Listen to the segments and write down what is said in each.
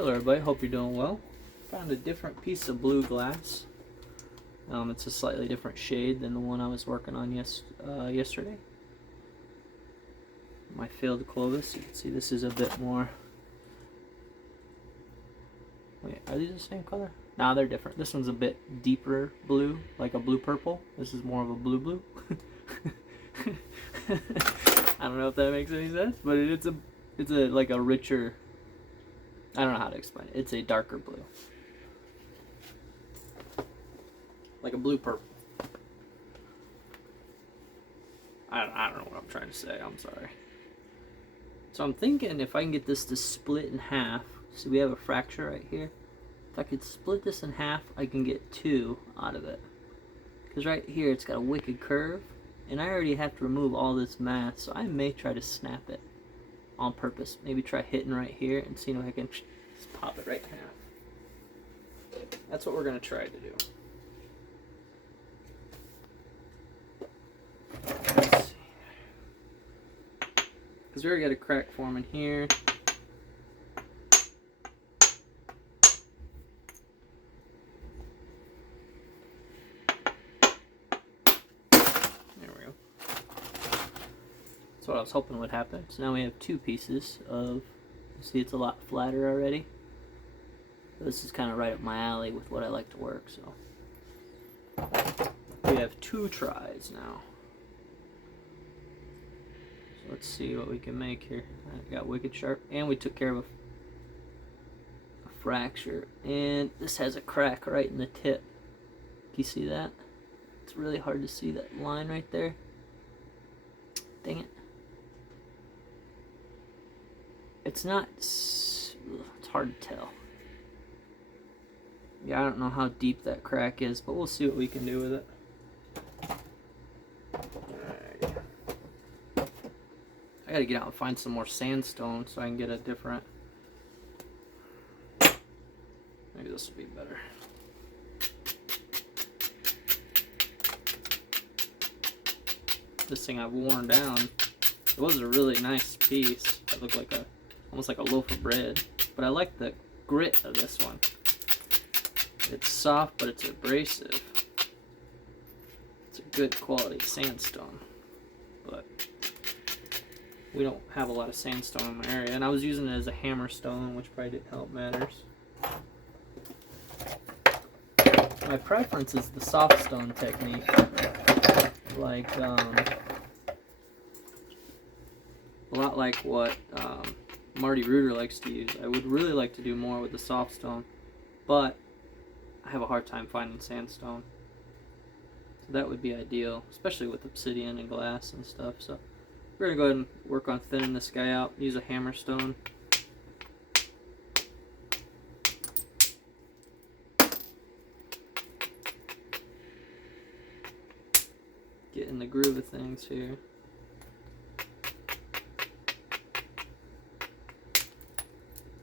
Hello everybody, hope you're doing well. Found a different piece of blue glass. It's a slightly different shade than the one I was working on yesterday. My filled Clovis, you can see this is a bit more... Wait, are these the same color? Nah, they're different. This one's a bit deeper blue, like a blue purple. This is more of a blue blue. I don't know if that makes any sense, but it's a like a richer... I don't know how to explain it. It's a darker blue. Like a blue purple. I don't know what I'm trying to say. I'm sorry. So I'm thinking if I can get this to split in half. See, we have a fracture right here. If I could split this in half, I can get 2 out of it. Because right here, it's got a wicked curve. And I already have to remove all this mass. So I may try to snap it on purpose. Maybe try hitting right here and seeing if I can just pop it right in half. That's what we're going to try to do. Let's see. Because we already got a crack forming here. There we go. That's what I was hoping would happen. So now we have 2 pieces of... See, it's a lot flatter already. This is kind of right up my alley with what I like to work, so. We have 2 tries now. So let's see what we can make here. I got wicked sharp, and we took care of a fracture. And this has a crack right in the tip. Can you see that? It's really hard to see that line right there. Dang it. It's not, it's hard to tell. Yeah, I don't know how deep that crack is, but we'll see what we can do with it. Alright. I gotta get out and find some more sandstone so I can get a different... Maybe this will be better. This thing I've worn down. It was a really nice piece. It looked like almost like a loaf of bread. But I like the grit of this one. It's soft, but it's abrasive. It's a good quality sandstone. But we don't have a lot of sandstone in my area. And I was using it as a hammer stone, which probably didn't help matters. My preference is the soft stone technique. Like, a lot like what Marty Reuter likes to use. I would really like to do more with the soft stone, but I have a hard time finding sandstone. So that would be ideal, especially with obsidian and glass and stuff. So we're going to go ahead and work on thinning this guy out, use a hammer stone. Get in the groove of things here.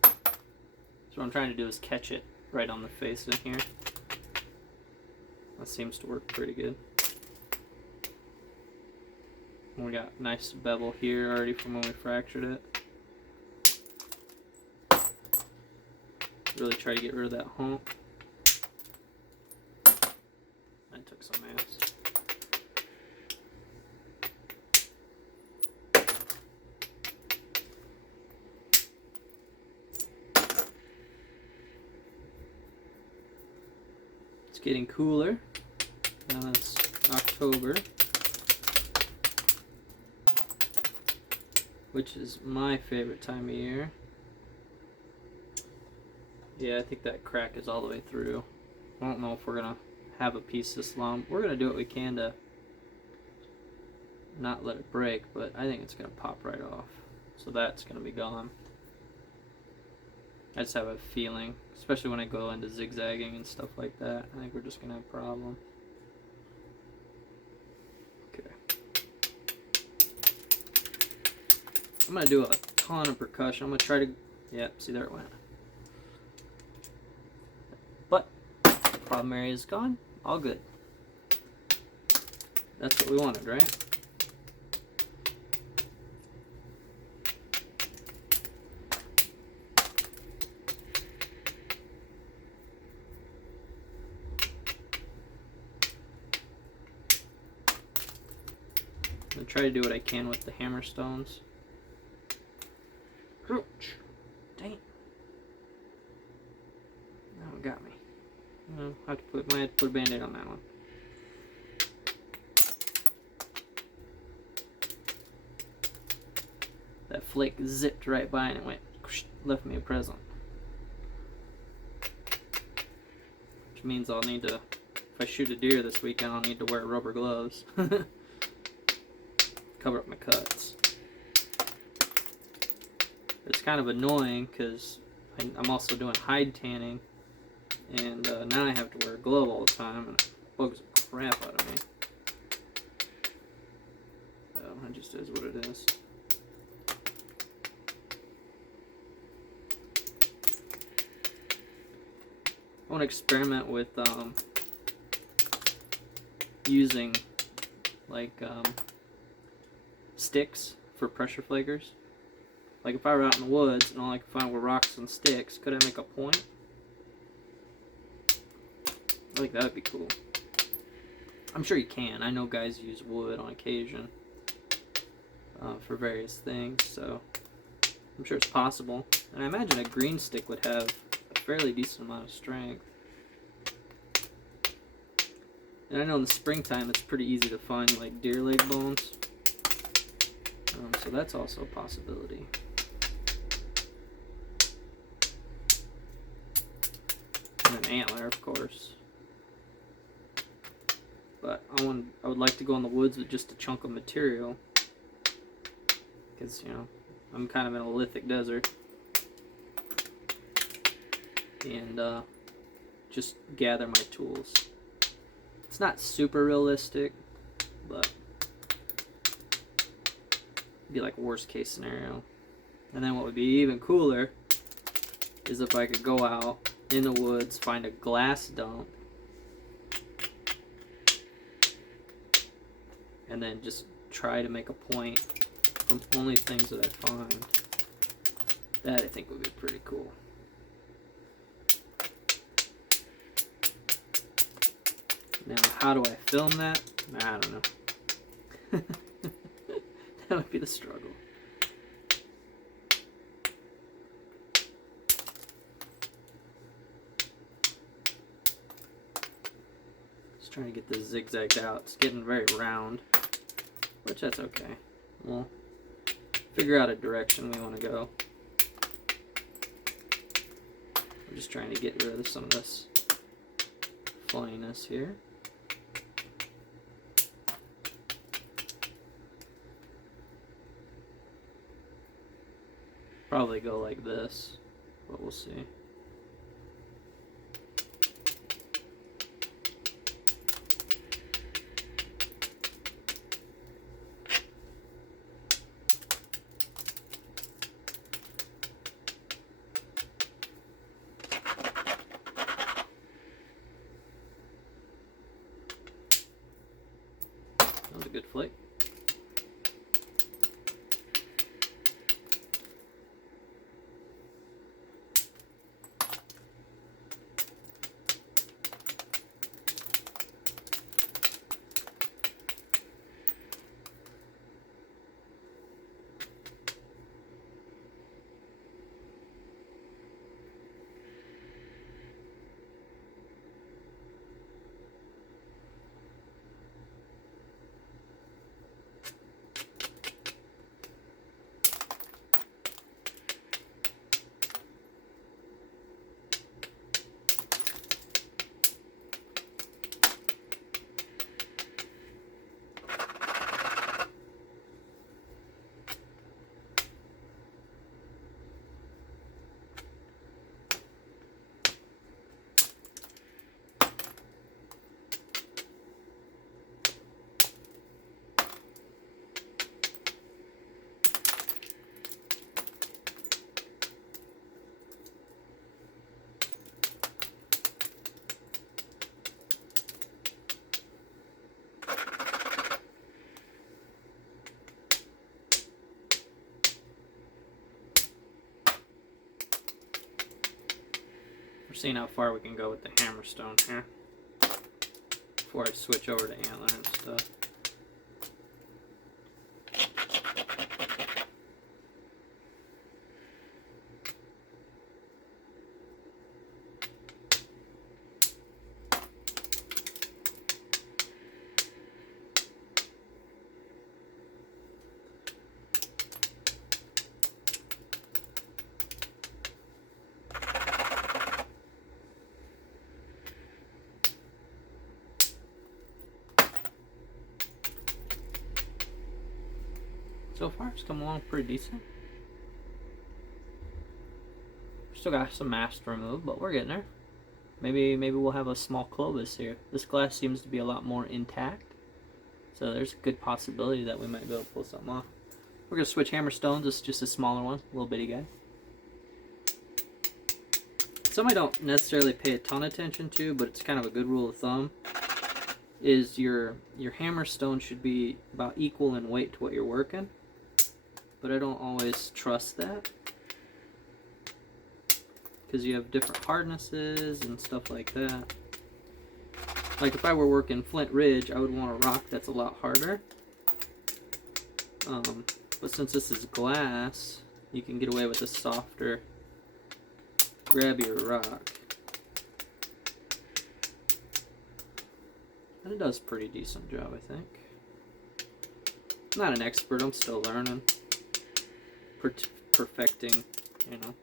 So what I'm trying to do is catch it right on the face in here. That seems to work pretty good. We got nice bevel here already from when we fractured it. Really try to get rid of that hump. I took some mass. It's getting cooler. Now it's October, which is my favorite time of year. Yeah, I think that crack is all the way through. I don't know if we're gonna have a piece this long. We're gonna do what we can to not let it break, but I think it's gonna pop right off. So that's gonna be gone. I just have a feeling, especially when I go into zigzagging and stuff like that. I think we're just gonna have a problem. Okay. I'm gonna do a ton of percussion. I'm gonna try to, yeah, see there it went. But problem area is gone. All good. That's what we wanted, right? try to do what I can with the hammer stones. Ouch. Dang it. Oh, it got me. I have to put a band-aid on that one. That flake zipped right by and it went, left me a present. Which means I'll need to, if I shoot a deer this weekend, I'll need to wear rubber gloves. Cover up my cuts. It's kind of annoying because I'm also doing hide tanning, and now I have to wear a glove all the time, and it bugs the crap out of me. So it just is what it is. I want to experiment with using like sticks for pressure flakers. Like if I were out in the woods and all I could find were rocks and sticks, could I make a point? I think that would be cool. I'm sure you can. I know guys use wood on occasion for various things, so I'm sure it's possible. And I imagine a green stick would have a fairly decent amount of strength. And I know in the springtime it's pretty easy to find like deer leg bones. So that's also a possibility. And an antler, of course. But I would like to go in the woods with just a chunk of material. Because, you know, I'm kind of in a lithic desert. And just gather my tools. It's not super realistic, but it'd be like worst case scenario. And then what would be even cooler is if I could go out in the woods, find a glass dump, and then just try to make a point from only things that I find. That I think would be pretty cool. Now, how do I film that? I don't know. That would be the struggle. Just trying to get this zigzagged out. It's getting very round, which that's okay. We'll figure out a direction we want to go. I'm just trying to get rid of some of this flyiness here. Probably go like this, but we'll see. That was a good flake. Seeing how far we can go with the hammerstone here before I switch over to antler and stuff. So far, it's come along pretty decent. Still got some mass to remove, but we're getting there. Maybe we'll have a small Clovis here. This glass seems to be a lot more intact, so there's a good possibility that we might be able to pull something off. We're gonna switch hammerstones. This is just a smaller one, a little bitty guy. Some I don't necessarily pay a ton of attention to, but it's kind of a good rule of thumb, is your hammerstone should be about equal in weight to what you're working, but I don't always trust that, because you have different hardnesses and stuff like that. Like if I were working Flint Ridge, I would want a rock that's a lot harder. But since this is glass, you can get away with a softer, grabbier rock. And it does a pretty decent job, I think. I'm not an expert, I'm still learning. Perfecting, you know.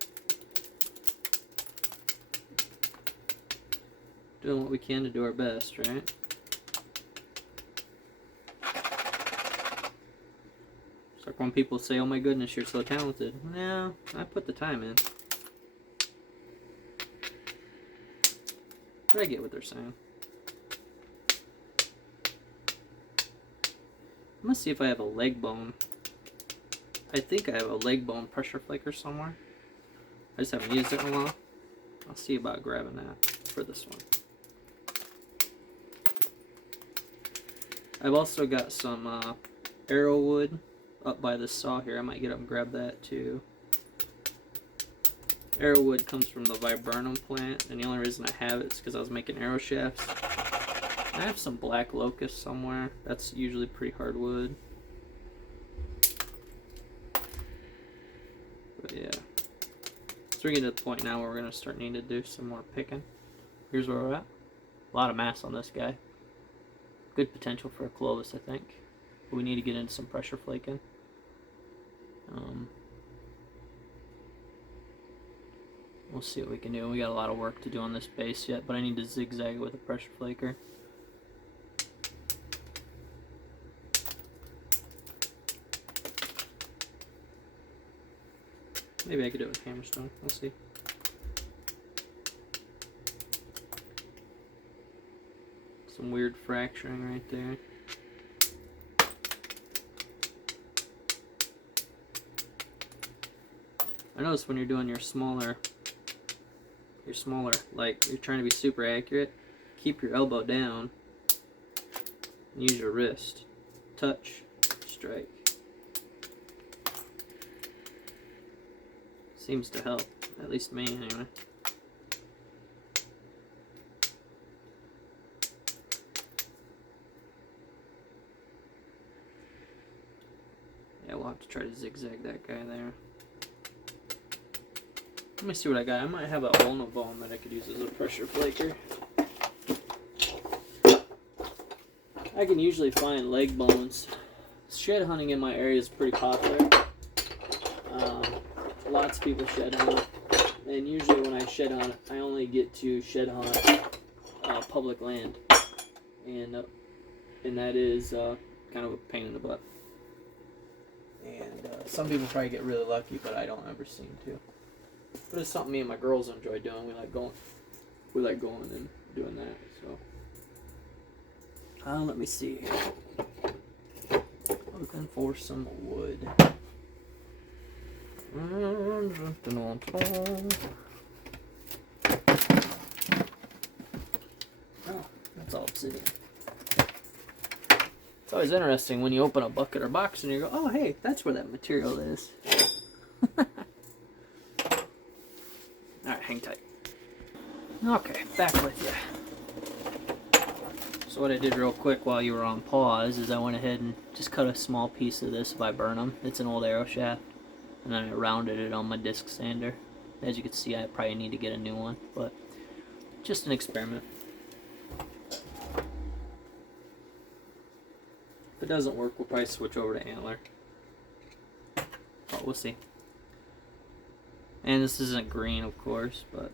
Doing what we can to do our best, right? It's like when people say, oh my goodness, you're so talented. No, I put the time in. But I get what they're saying. I'm gonna see if I have a leg bone. I think I have a leg bone pressure flaker somewhere. I just haven't used it in a while. I'll see about grabbing that for this one. I've also got some arrow wood up by the saw here. I might get up and grab that too. Arrow wood comes from the viburnum plant, and the only reason I have it is because I was making arrow shafts. I have some black locust somewhere. That's usually pretty hard wood. But yeah. So we're getting to the point now where we're going to start needing to do some more picking. Here's where we're at. A lot of mass on this guy. Good potential for a Clovis, I think. But we need to get into some pressure flaking. We'll see what we can do. We got a lot of work to do on this base yet, but I need to zigzag with a pressure flaker. Maybe I could do it with hammerstone. We'll see. Some weird fracturing right there. I notice when you're doing your smaller, like you're trying to be super accurate, keep your elbow down and use your wrist. Touch, strike. Seems to help, at least me anyway. Yeah, we'll have to try to zigzag that guy there. Let me see what I got. I might have a walnut bone that I could use as a pressure flaker. I can usually find leg bones. Shed hunting in my area is pretty popular. Lots of people shed hunt, and usually when I shed hunt, I only get to shed hunt public land, and that is kind of a pain in the butt. And some people probably get really lucky, but I don't ever seem to. But it's something me and my girls enjoy doing. We like going and doing that. So let me see here. Looking for some wood. Oh, that's all obsidian. It's always interesting when you open a bucket or box and you go, oh hey, that's where that material is. Alright, hang tight. Okay, back with you. So what I did real quick while you were on pause is I went ahead and just cut a small piece of this viburnum. It's an old arrow shaft. And then I rounded it on my disc sander. As you can see, I probably need to get a new one, but just an experiment. If it doesn't work, we'll probably switch over to antler. But we'll see. And this isn't green, of course, but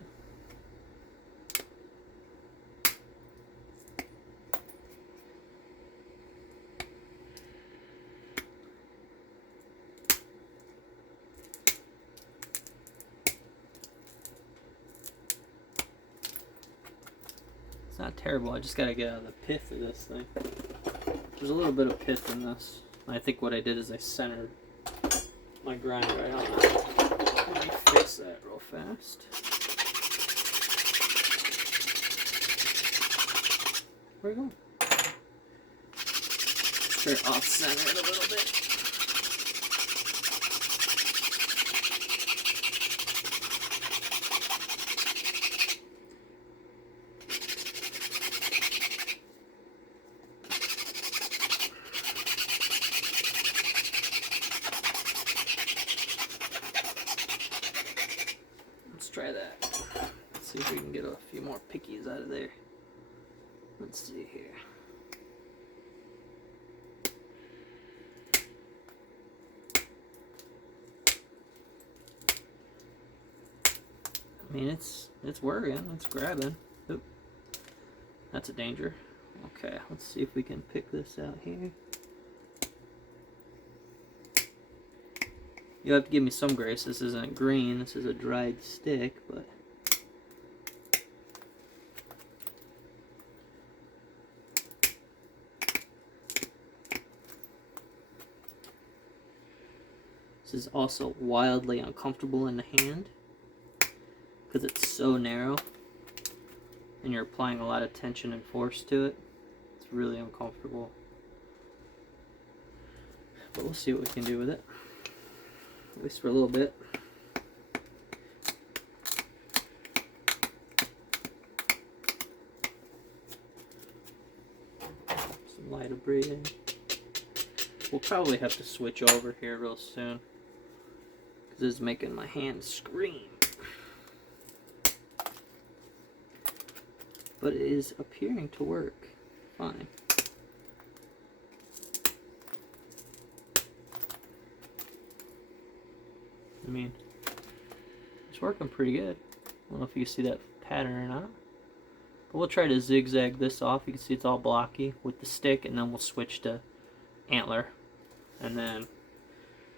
terrible. I just gotta get out of the pith of this thing. There's a little bit of pith in this. I think what I did is I centered my grind right on that. Let me fix that real fast. Where are you going? Try to off-center it a little bit. Let's try that. Let's see if we can get a few more pickies out of there. Let's see here. I mean, it's working, it's grabbing. Oop. That's a danger. Okay, let's see if we can pick this out here. You'll have to give me some grace. This isn't green, this is a dried stick, but this is also wildly uncomfortable in the hand because it's so narrow and you're applying a lot of tension and force to it. It's really uncomfortable. But we'll see what we can do with it. At least for a little bit. Some light of breathing. We'll probably have to switch over here real soon, because this is making my hand scream. But it is appearing to work fine. I mean, it's working pretty good. I don't know if you can see that pattern or not. But we'll try to zigzag this off. You can see it's all blocky with the stick, and then we'll switch to antler. And then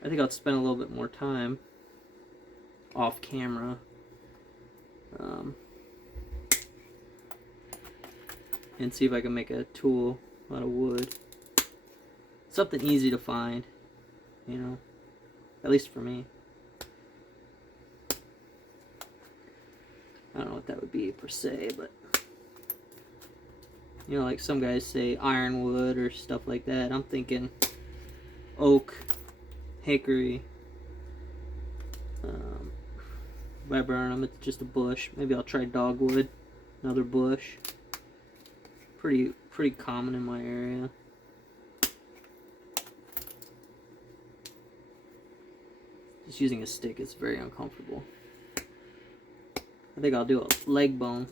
I think I'll spend a little bit more time off camera and see if I can make a tool out of wood. Something easy to find, you know, at least for me. I don't know what that would be per se, but you know, like some guys say ironwood or stuff like that. I'm thinking oak, hickory, viburnum. It's just a bush. Maybe I'll try dogwood, another bush. Pretty common in my area. Just using a stick is very uncomfortable. I think I'll do a leg bone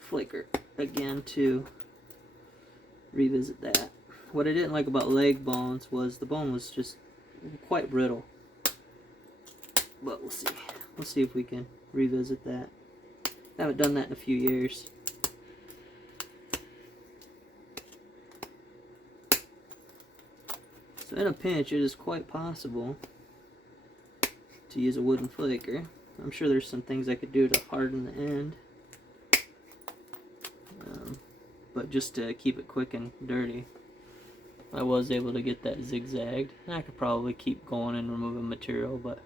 flicker again to revisit that. What I didn't like about leg bones was the bone was just quite brittle. But we'll see. We'll see if we can revisit that. I haven't done that in a few years. So in a pinch, it is quite possible to use a wooden flaker. I'm sure there's some things I could do to harden the end. But just to keep it quick and dirty, I was able to get that zigzagged. And I could probably keep going and removing material, but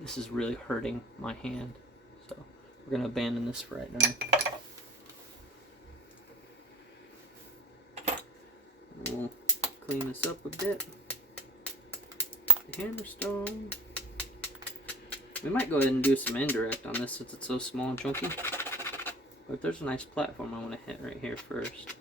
this is really hurting my hand. So we're going to abandon this for right now. We'll clean this up a bit. The hammerstone. We might go ahead and do some indirect on this since it's so small and chunky. But there's a nice platform I want to hit right here first.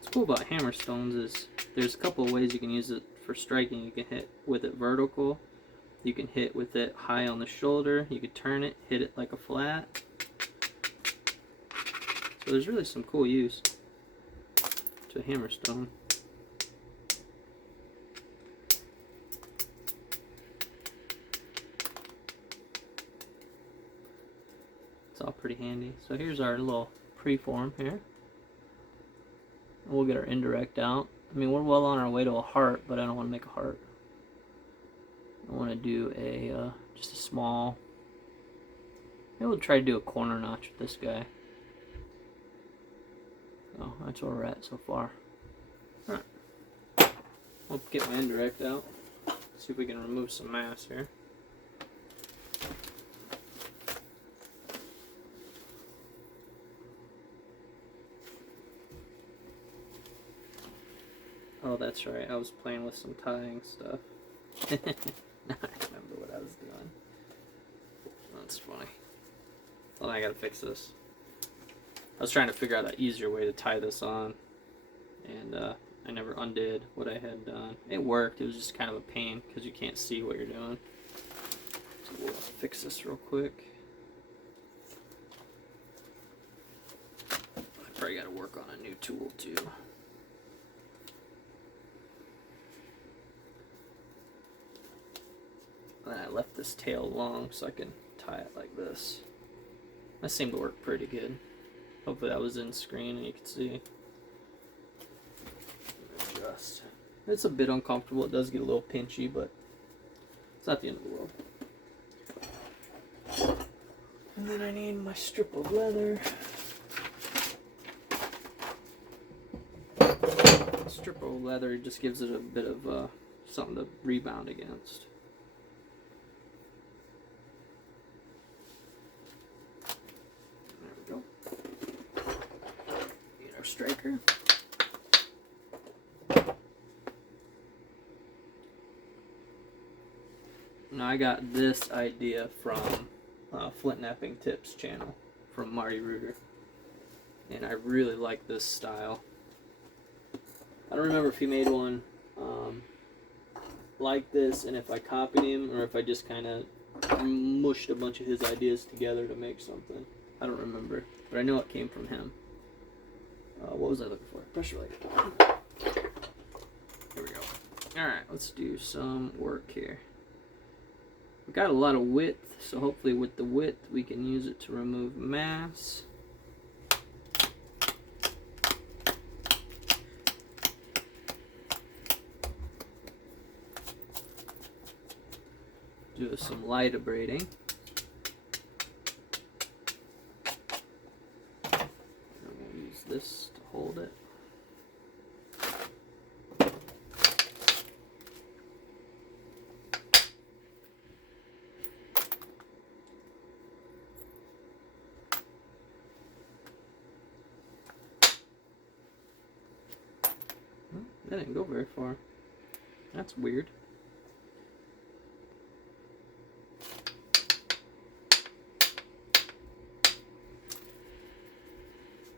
What's cool about hammerstones is there's a couple of ways you can use it for striking. You can hit with it vertical. You can hit with it high on the shoulder. You could turn it, hit it like a flat. So there's really some cool use to a hammerstone. It's all pretty handy. So here's our little preform here. We'll get our indirect out. I mean, we're well on our way to a heart, but I don't want to make a heart. I want to do a just a small. Maybe we'll try to do a corner notch with this guy. So that's where we're at so far. All right. I'll get my indirect out. See if we can remove some mass here. Oh, that's right. I was playing with some tying stuff. Now I remember what I was doing. That's funny. Well, I gotta fix this. I was trying to figure out an easier way to tie this on, and I never undid what I had done. It worked. It was just kind of a pain because you can't see what you're doing. So we'll fix this real quick. I probably got to work on a new tool too. And I left this tail long so I can tie it like this. That seemed to work pretty good. Hopefully that was in screen and you can see. Adjust. It's a bit uncomfortable. It does get a little pinchy, but it's not the end of the world. And then I need my strip of leather. Strip of leather just gives it a bit of something to rebound against. There we go. Need our striker. Now I got this idea from Flint Napping Tips channel from Marty Reuter, and I really like this style. I don't remember if he made one like this, and if I copied him, or if I just kind of mushed a bunch of his ideas together to make something. I don't remember, but I know it came from him. What was I looking for? Pressure light. Here we go. Alright, let's do some work here. We've got a lot of width, so hopefully with the width we can use it to remove mass. Do some light abrading. I'm going to use this to hold it. That didn't go very far. That's weird.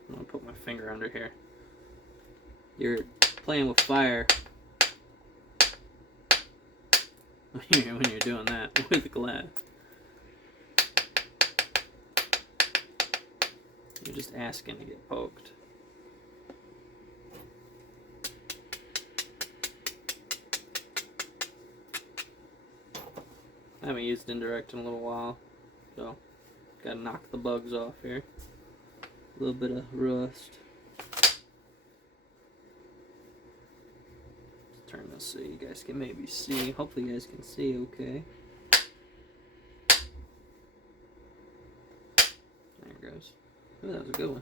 I'm gonna put my finger under here. You're playing with fire when you're doing that with glass. You're just asking to get poked. I haven't used indirect in a little while, so gotta knock the bugs off here. A little bit of rust. Let's turn this so you guys can maybe see. Hopefully you guys can see okay. There it goes. Ooh, that was a good one.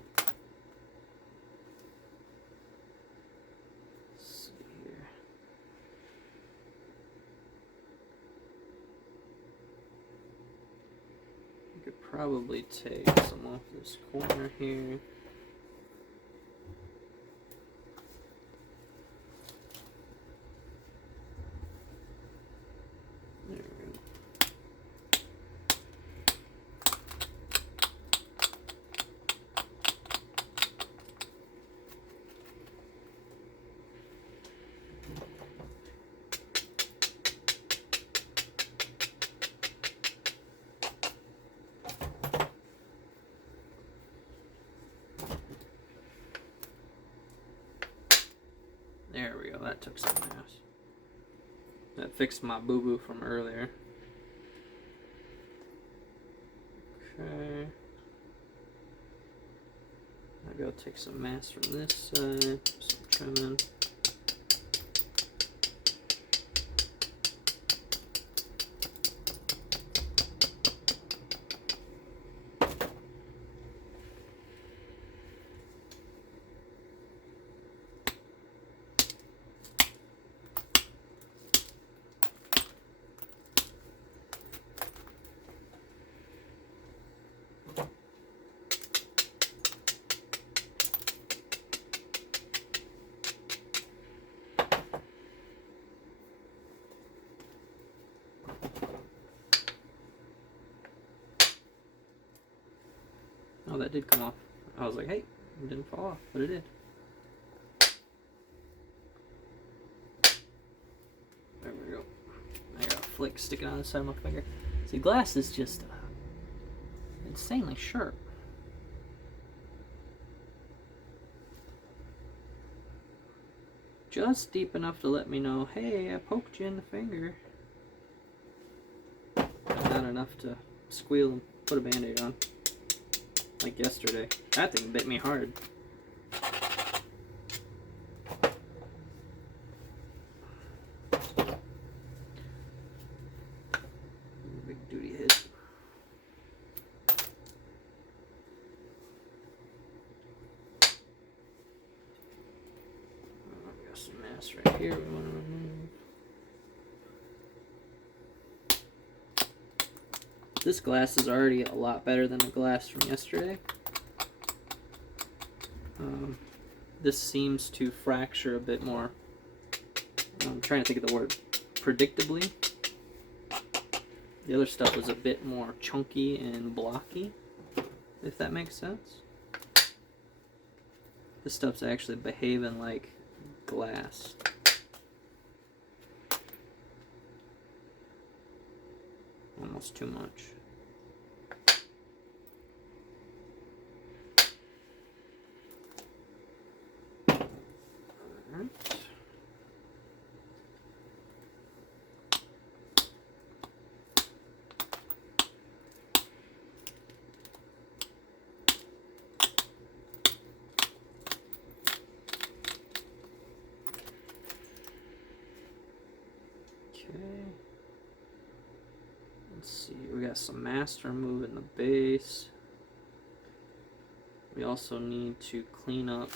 Probably take some off this corner here. There we go. There we go, that took some mass. That fixed my boo-boo from earlier. Okay. I go take some mask from this side, some trimming. Oh, that did come off. I was like, hey, it didn't fall off, but it did. There we go. I got a flick sticking out the side of my finger. See, glass is just insanely sharp. Just deep enough to let me know, hey, I poked you in the finger. Not enough to squeal and put a band-aid on. Like yesterday. That thing bit me hard. Big duty hit. We got some mass right here we want to remove. This glass is already a lot better than the glass from yesterday. This seems to fracture a bit more. I'm trying to think of the word. Predictably. The other stuff was a bit more chunky and blocky, if that makes sense. This stuff's actually behaving like glass. Almost too much. Alright. Okay. Let's see, we got some mask removed in the base. We also need to clean up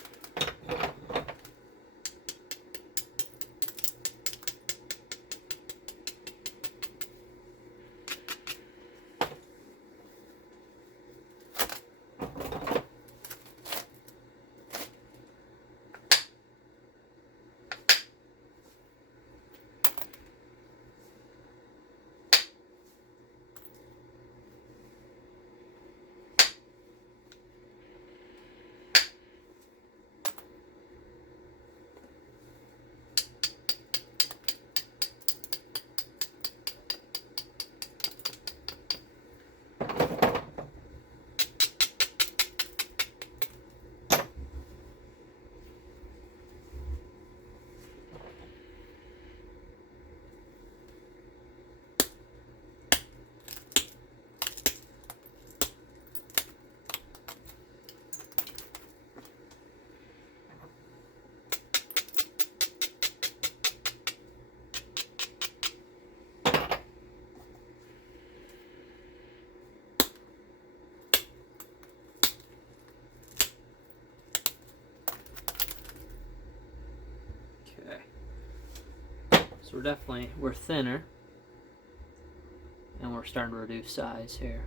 So we're thinner, and we're starting to reduce size here.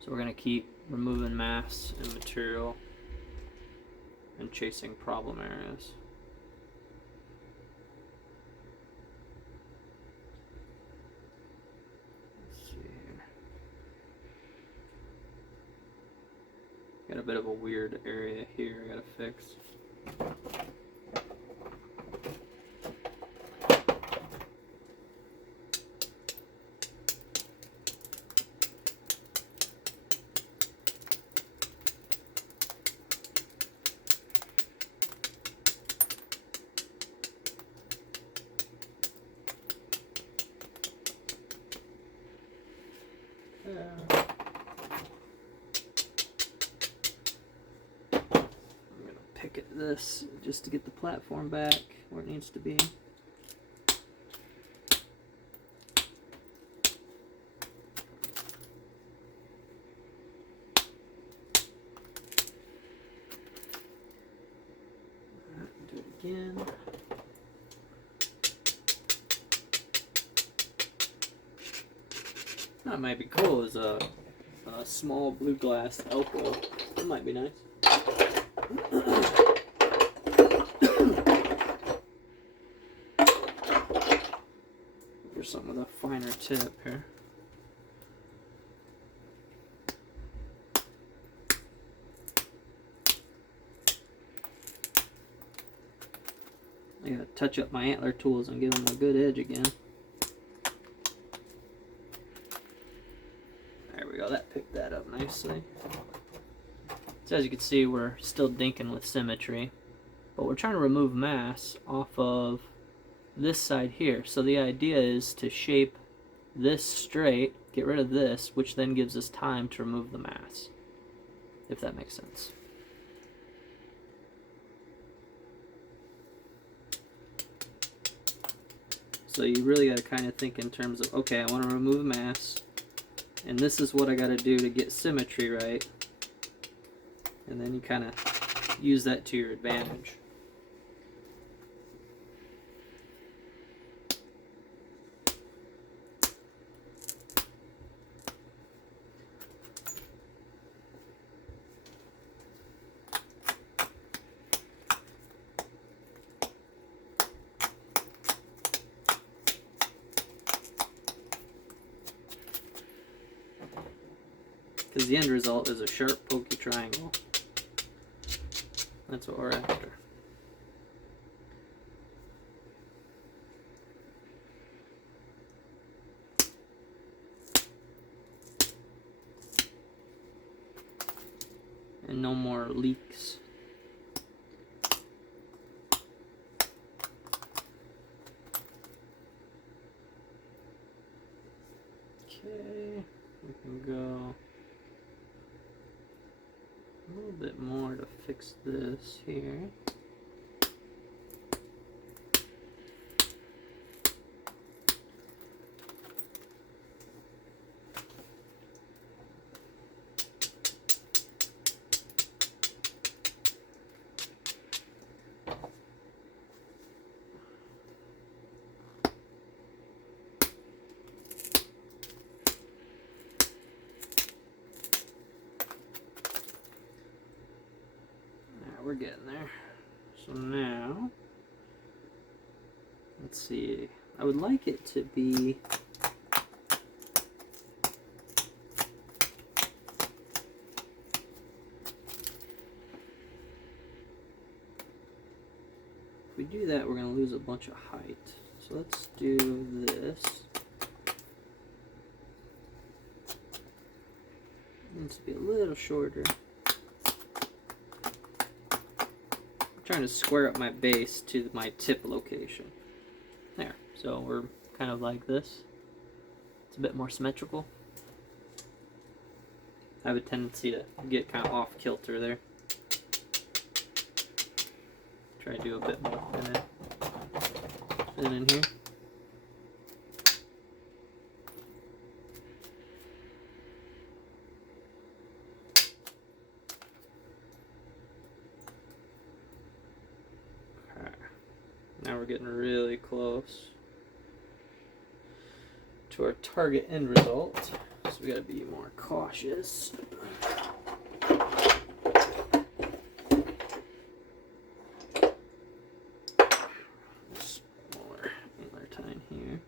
So we're going to keep removing mass and material and chasing problem areas. Let's see here. Got a bit of a weird area here I gotta fix. pick at this just to get the platform back where it needs to be. Do it again. That might be cool as a small blue glass Elko. That might be nice. For something with a finer tip here. I gotta touch up my antler tools and give them a good edge again. There we go, that picked that up nicely. So as you can see, we're still dinking with symmetry, but we're trying to remove mass off of this side here. So the idea is to shape this straight, get rid of this, which then gives us time to remove the mass, if that makes sense. So you really got to kind of think in terms of, okay, I want to remove mass, and this is what I got to do to get symmetry right, and then you kind of use that to your advantage. Because the end result is a sharp, pokey triangle. That's what we're after. And no more leaks. Okay, we can go a little bit more to fix this here. We're getting there. So now, let's see. I would like it to be if we do that, we're going to lose a bunch of height. So let's do this. It needs to be a little shorter. Trying to square up my base to my tip location. There. So we're kind of like this. It's a bit more symmetrical. I have a tendency to get kind of off kilter there. Try to do a bit more than in here. Now we're getting really close to our target end result, so we gotta be more cautious. More antler tine here.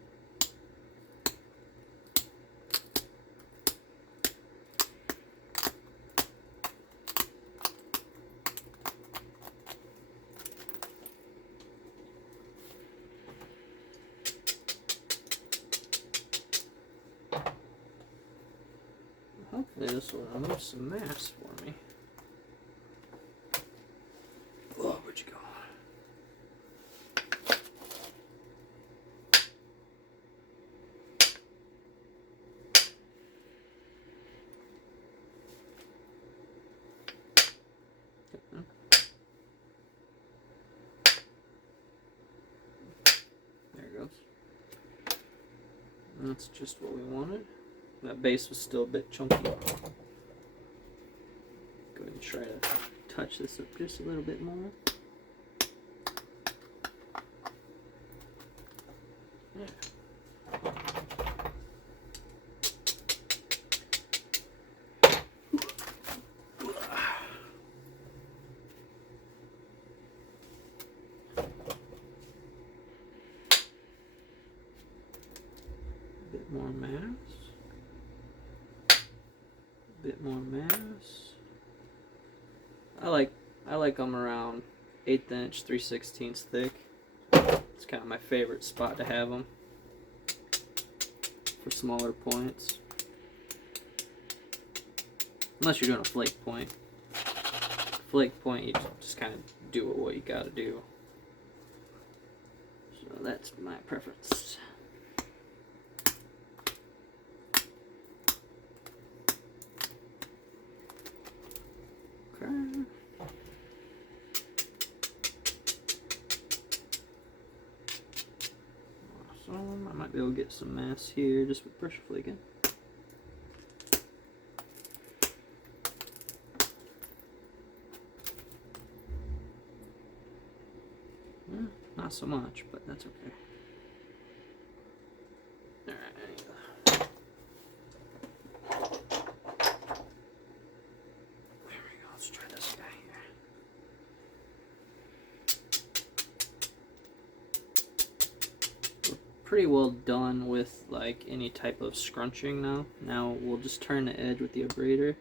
Hopefully this will remove some mass for me. Oh, where'd you go? That's just what we wanted. That base was still a bit chunky. Go ahead and try to touch this up just a little bit more. Yeah. Bit more mass. Bit more mass. I like them around 1/8 inch, 3/16 thick. It's kind of my favorite spot to have them for smaller points. Unless you're doing a flake point. Flake point, you just kind of do what you gotta do. So that's my preference. Okay. Awesome. I might be able to get some mass here just with pressure flaking. Not so much, but that's okay. Alright, there you go. There we go, let's try this guy here. We're pretty well done with like any type of scrunching now. Now we'll just turn the edge with the abrader.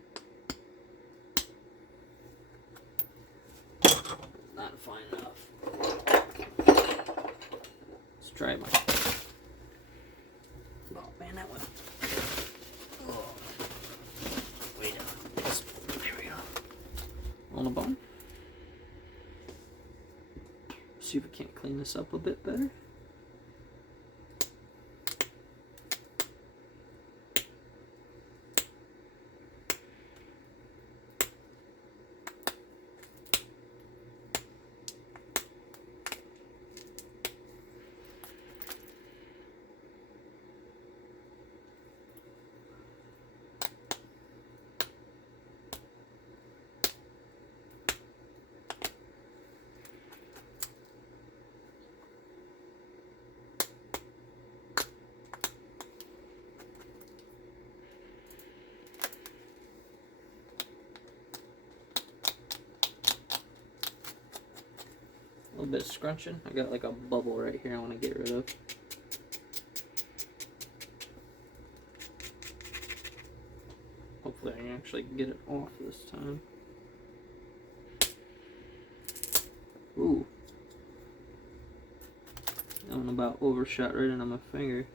Not fine enough. Try my. Oh man, that one. Oh. Wait up. There we go. On the bone. See if we can't clean this up a bit better. A little bit of scrunching. I got like a bubble right here I want to get rid of. Hopefully I can actually get it off this time. Ooh. That one about overshot right into my finger.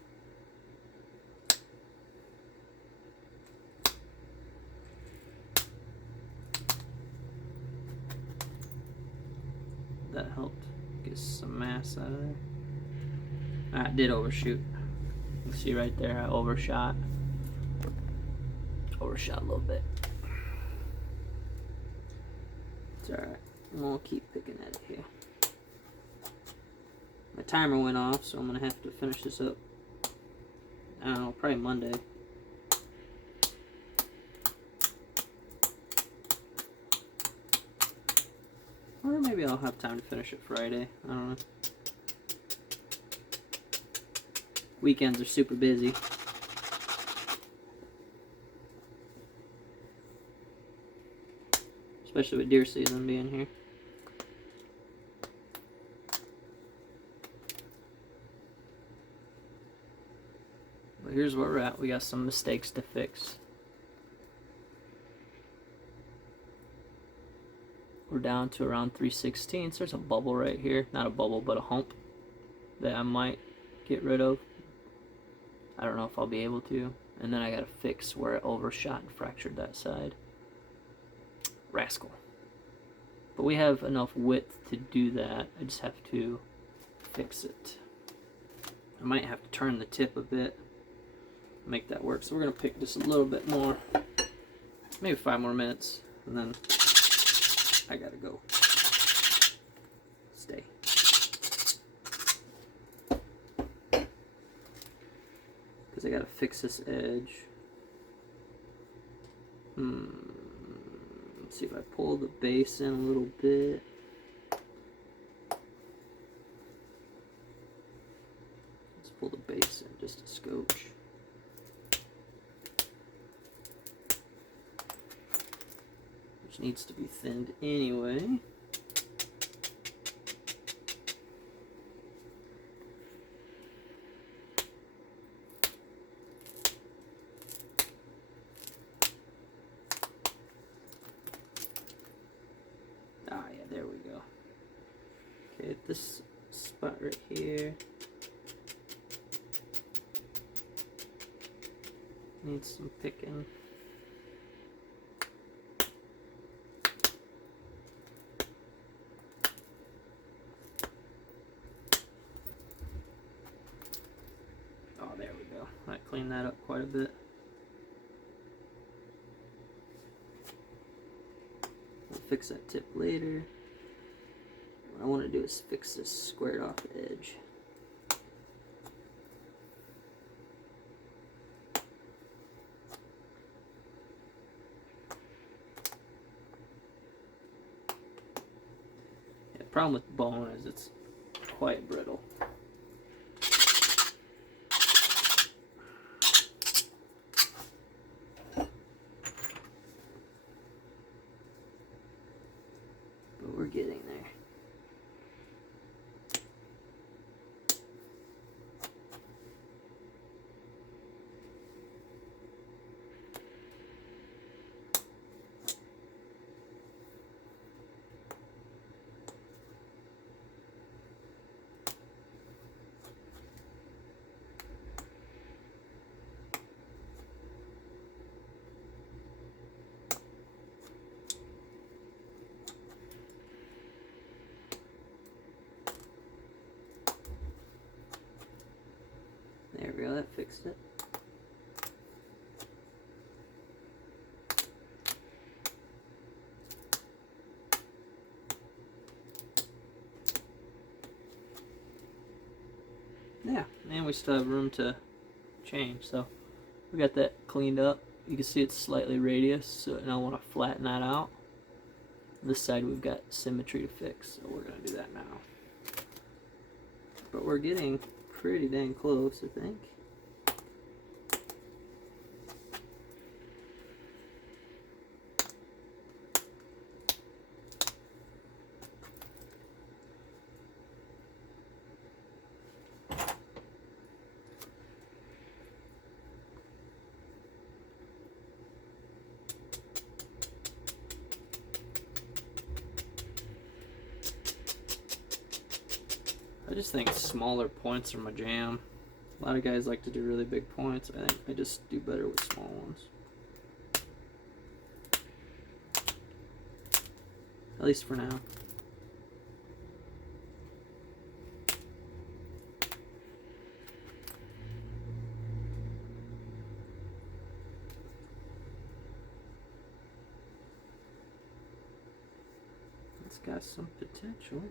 That helped get some mass out of there. I did overshoot. You can see right there, I overshot. Overshot a little bit. It's alright. We'll keep picking at it here. My timer went off, so I'm gonna have to finish this up. I don't know, probably Monday. Or maybe I'll have time to finish it Friday. I don't know. Weekends are super busy. Especially with deer season being here. But here's where we're at. We got some mistakes to fix. We're down to around 3/16. There's a bubble right here. Not a bubble, but a hump that I might get rid of. I don't know if I'll be able to. And then I gotta fix where it overshot and fractured that side. Rascal. But we have enough width to do that. I just have to fix it. I might have to turn the tip a bit, make that work. So we're gonna pick just a little bit more, maybe 5 more minutes, and then I gotta go. Stay. because I gotta fix this edge. Let's see if I pull the base in a little bit. Let's pull the base in just a scotch. Which needs to be thinned anyway. This spot right here needs some picking. Oh, there we go. I cleaned that up quite a bit. We'll fix that tip later. What I want to do is fix this squared off edge. Yeah, the problem with bone is it's quite brittle. But we're getting there. There we go, that fixed it. Yeah, and we still have room to change, so we got that cleaned up. You can see it's slightly radius, so and I want to flatten that out. This side we've got symmetry to fix, so we're going to do that now. But we're getting pretty dang close, I think. I just think smaller points are my jam. A lot of guys like to do really big points. I think I just do better with small ones. At least for now. It's got some potential.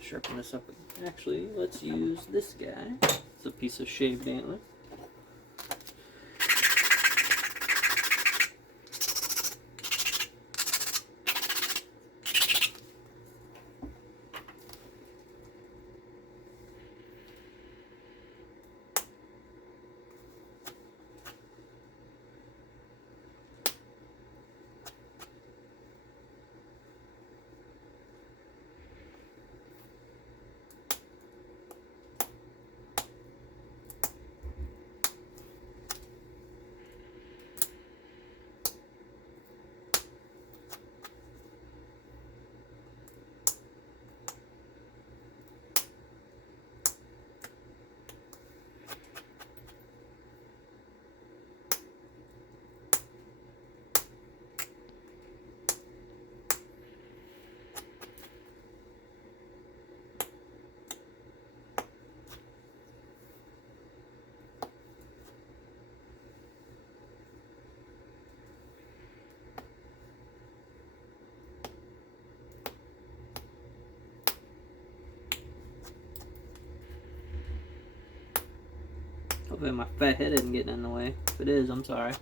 Sharpen this up. Actually, let's use this guy. It's a piece of shaved antler. Hopefully my fat head isn't getting in the way. If it is, I'm sorry.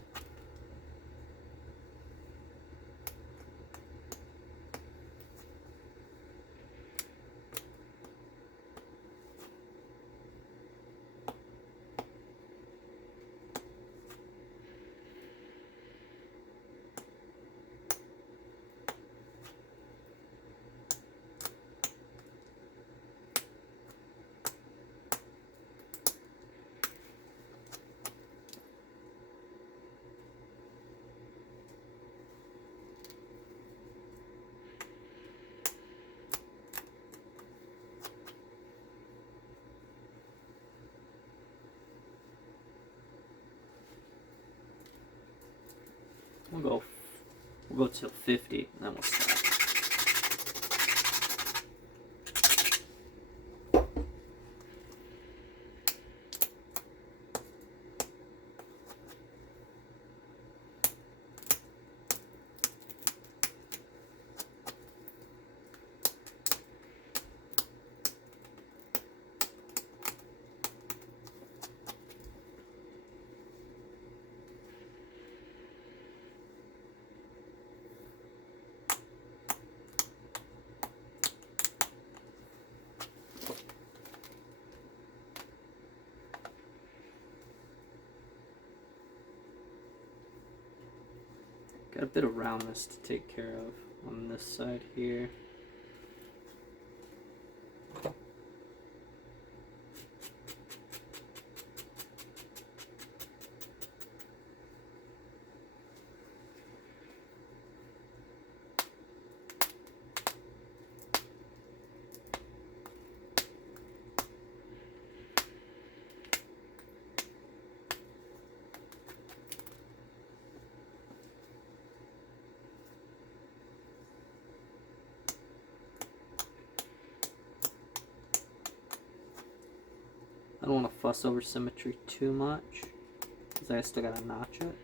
We'll go till 50, and then we'll stop. Got a bit of roundness to take care of on this side here. I don't want to fuss over symmetry too much, because I still gotta notch it.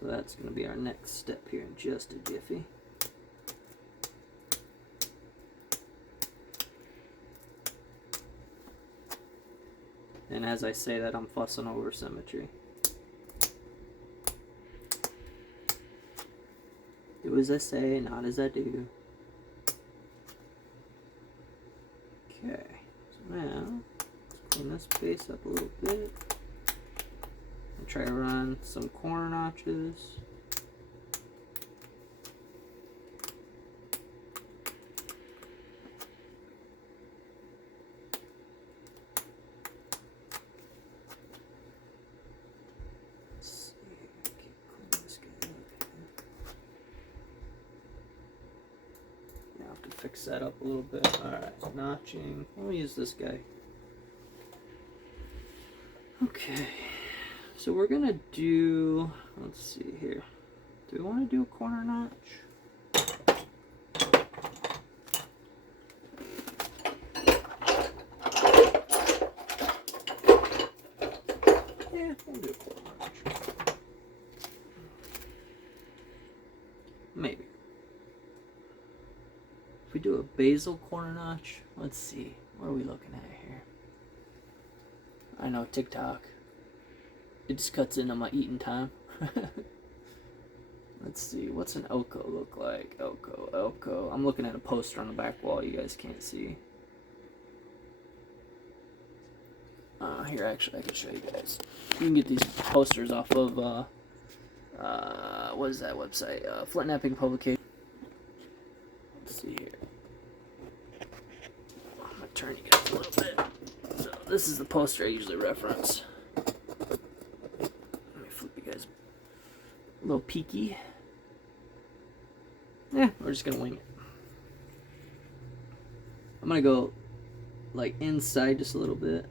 So that's going to be our next step here in just a jiffy. And as I say that, I'm fussing over symmetry. Do as I say, not as I do. Okay, so now let's clean this base up a little bit. And try to run some corner notches. Fix that up a little bit. Alright, notching. We'll use this guy. Okay, so we're gonna do, let's see here. Do we want to do a corner notch? Yeah, we'll do a corner notch. Maybe. If we do a basil corner notch, let's see, what are we looking at here? I know, TikTok. It just cuts into my eating time. Let's see, what's an Elko look like? Elko. I'm looking at a poster on the back wall you guys can't see. Here, actually, I can show you guys. You can get these posters off of, what is that website? Flint Napping Publication. Let's see here. I'm gonna turn you guys a little bit. So this is the poster I usually reference. Let me flip you guys a little peeky. Yeah, we're just gonna wing it. I'm gonna go like inside just a little bit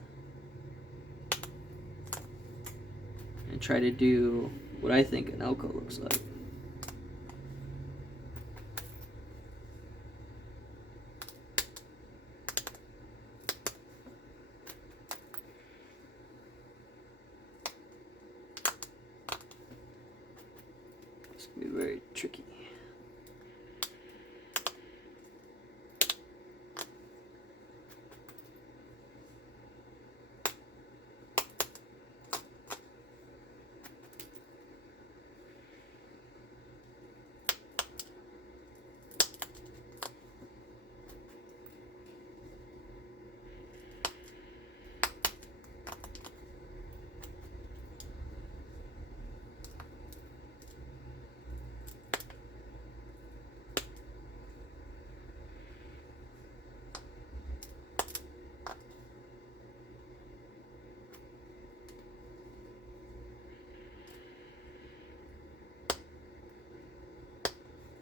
and try to do what I think an Elko looks like. It's gonna be very tricky.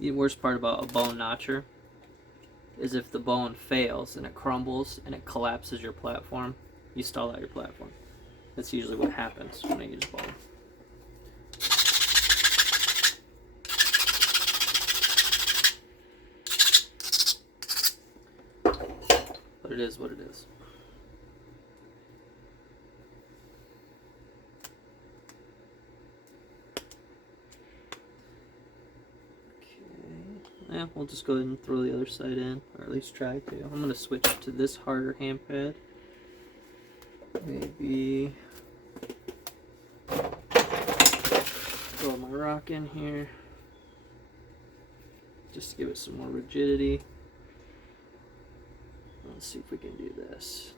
The worst part about a bone notcher is if the bone fails and it crumbles and it collapses your platform, you stall out your platform. That's usually what happens when I use bone. But it is what it is. Yeah, we'll just go ahead and throw the other side in, or at least try to. I'm going to switch to this harder hand pad. Maybe throw my rock in here, just to give it some more rigidity. Let's see if we can do this.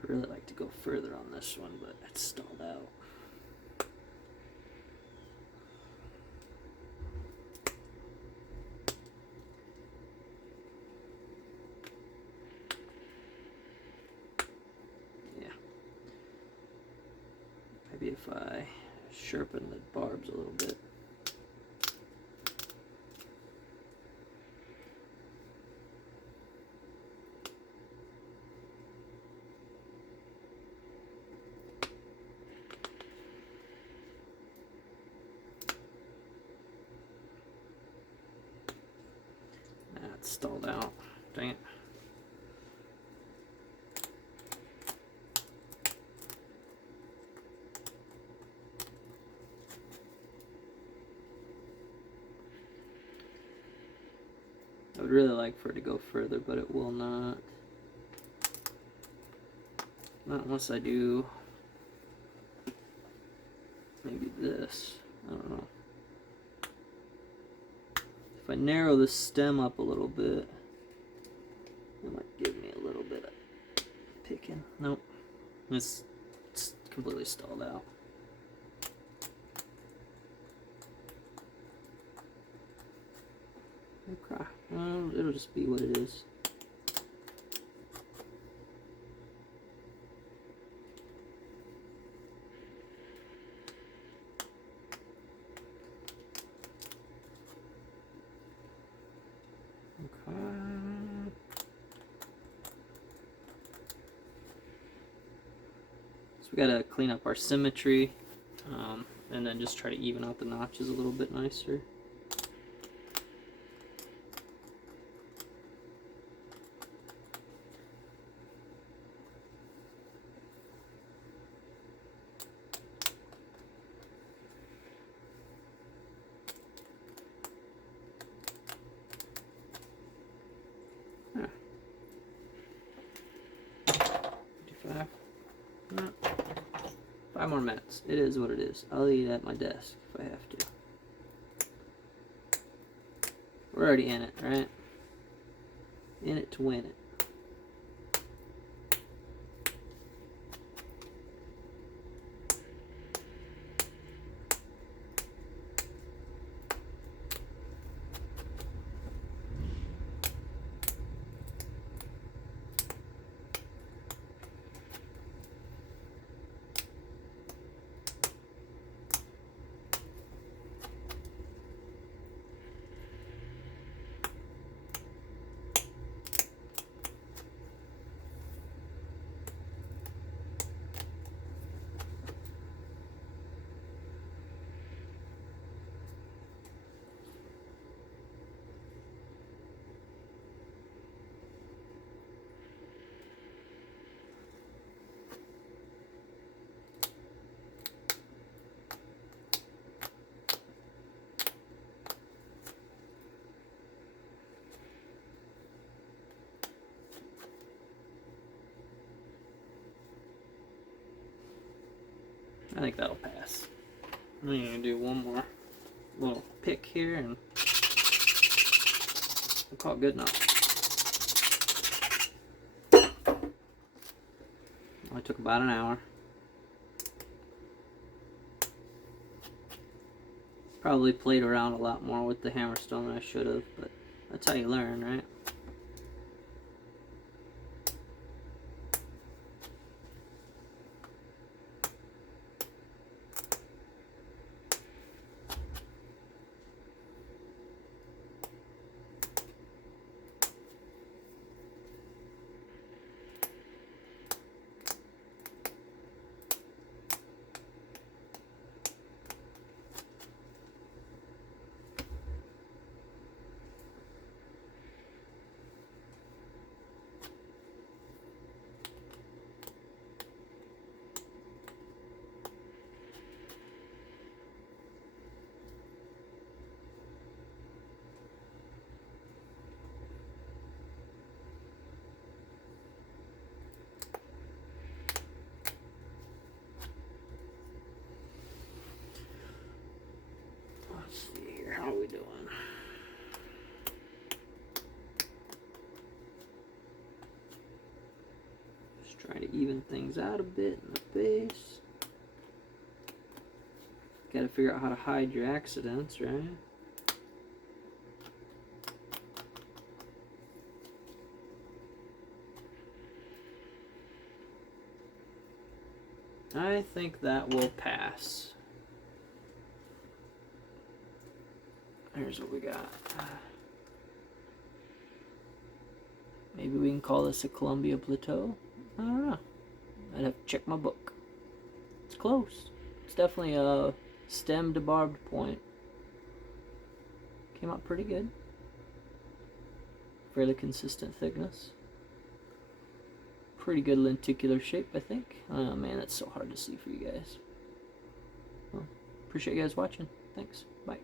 I'd really like to go further on this one, but it's stalled out. Yeah. Maybe if I sharpen the barbs a little bit. It's stalled out. Dang it. I would really like for it to go further, but it will not. Not unless I do maybe this. I don't know. If I narrow the stem up a little bit, it might give me a little bit of picking. Nope. It's completely stalled out. Okay. Well, it'll just be what it is. Okay. So we gotta clean up our symmetry, and then just try to even out the notches a little bit nicer. Five more minutes. It is what it is. I'll eat at my desk if I have to. We're already in it, right? In it to win it. I think that'll pass. I'm gonna do one more little pick here and we'll call it good enough. Only took about an hour. Probably played around a lot more with the hammerstone than I should have, but that's how you learn, right? Let's see here, how are we doing? Just trying to even things out a bit in the base. Gotta figure out how to hide your accidents, right? I think that will pass. Here's what we got. Maybe we can call this a Colombia Plateau? I don't know. I'd have to check my book. It's close. It's definitely a stem to barbed point. Came out pretty good. Fairly consistent thickness. Pretty good lenticular shape, I think. Oh man, that's so hard to see for you guys. Well, appreciate you guys watching. Thanks. Bye.